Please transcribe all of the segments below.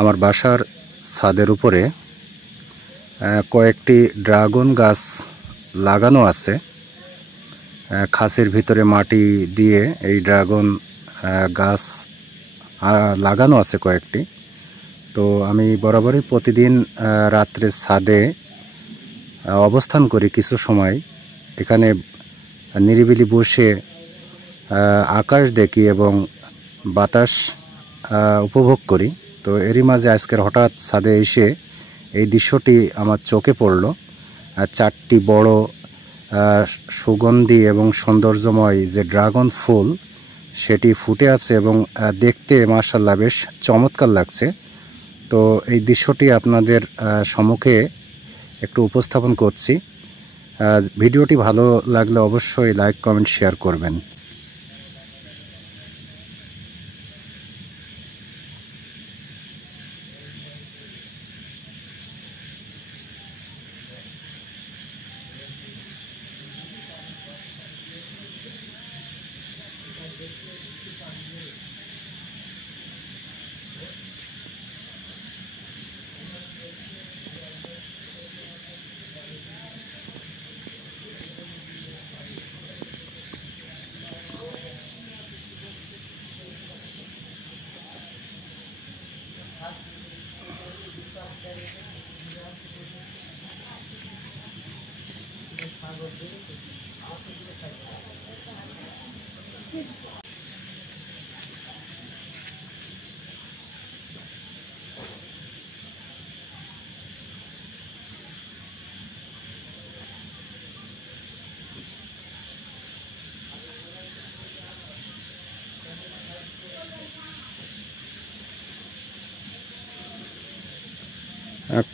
আমার বাসার ছাদের উপরে কয়েকটি ড্রাগন গাছ লাগানো আছে। খাসের ভিতরে মাটি দিয়ে এই ড্রাগন গাছ লাগানো আছে কয়েকটি। তো আমি বরাবরই প্রতিদিন রাত্রে ছাদে অবস্থান করি কিছু সময়। এখানে নিরিবিলি বসে আকাশ দেখি এবং বাতাস উপভোগ করি। তো এরই মাঝে আজকের হঠাৎ ছাদে এসে এই দৃশ্যটি আমার চোখে পড়ল। চারটি বড় সুগন্ধি এবং সৌন্দর্যময় যে ড্রাগন ফুল সেটি ফুটে আছে এবং দেখতে মাশাআল্লাহ বেশ চমৎকার লাগছে। তো এই দৃশ্যটি আপনাদের সম্মুখে একটু উপস্থাপন করছি। ভিডিওটি ভালো লাগলে অবশ্যই লাইক কমেন্ট শেয়ার করবেন।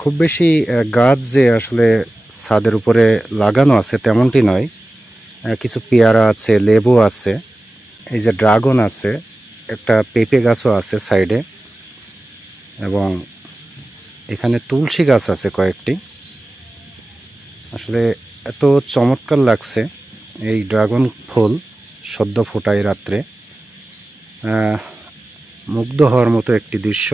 খুব বেশি গাছ যে আসলে ছাদের উপরে লাগানো আছে তেমনটি নয়। কিছু পেয়ারা আছে, লেবু আছে, এই যে ড্রাগন আছে, একটা পেঁপে গাছও আছে সাইডে, এবং এখানে তুলসী গাছ আছে কয়েকটি। আসলে এত চমৎকার লাগছে এই ড্রাগন ফুল সদ্য ফোটায় রাত্রে, মুগ্ধ হওয়ার মতো একটি দৃশ্য।